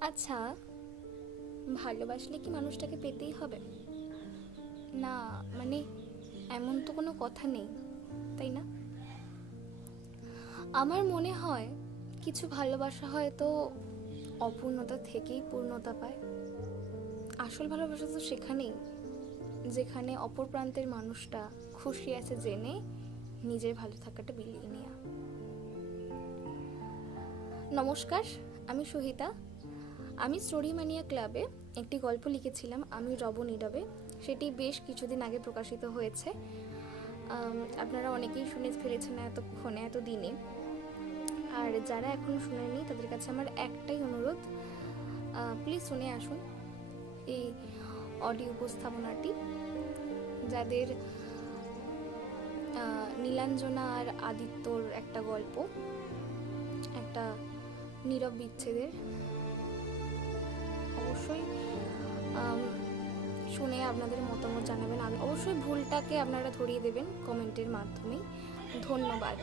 আচ্ছা, ভালোবাসলে কি মানুষটাকে পেতেই হবে? না, মানে এমন তো কোনো কথা নেই, তাই না? আমার মনে হয় কিছু ভালোবাসা হয়তো অপূর্ণতা থেকেই পূর্ণতা পায়। আসল ভালোবাসা তো সেখানেই, যেখানে অপর প্রান্তের মানুষটা খুশি আছে জেনে নিজের ভালো থাকাটা বিলিয়ে নেয়া। নমস্কার, আমি সহিতা। আমি স্টোরি মানিয়া ক্লাবে একটি গল্প লিখেছিলাম, আমি রব নীরবে। সেটি বেশ কিছুদিন আগে প্রকাশিত হয়েছে। আপনারা অনেকেই শুনে ফেলেছেন এতক্ষণে, এতদিনে। আর যারা এখনও শুনেননি তাদের কাছে আমার একটাই অনুরোধ, প্লিজ শুনে আসুন এই অডিও উপস্থাপনাটি। যাদের নীলাঞ্জনা আর আদিত্যর একটা গল্প, একটা নীরব বিচ্ছেদের, অবশ্যই শুনে আপনাদের মতামত জানাবেন। অবশ্যই ভুলটাকে আপনারা ধরিয়ে দেবেন কমেন্টের মাধ্যমে। ধন্যবাদ।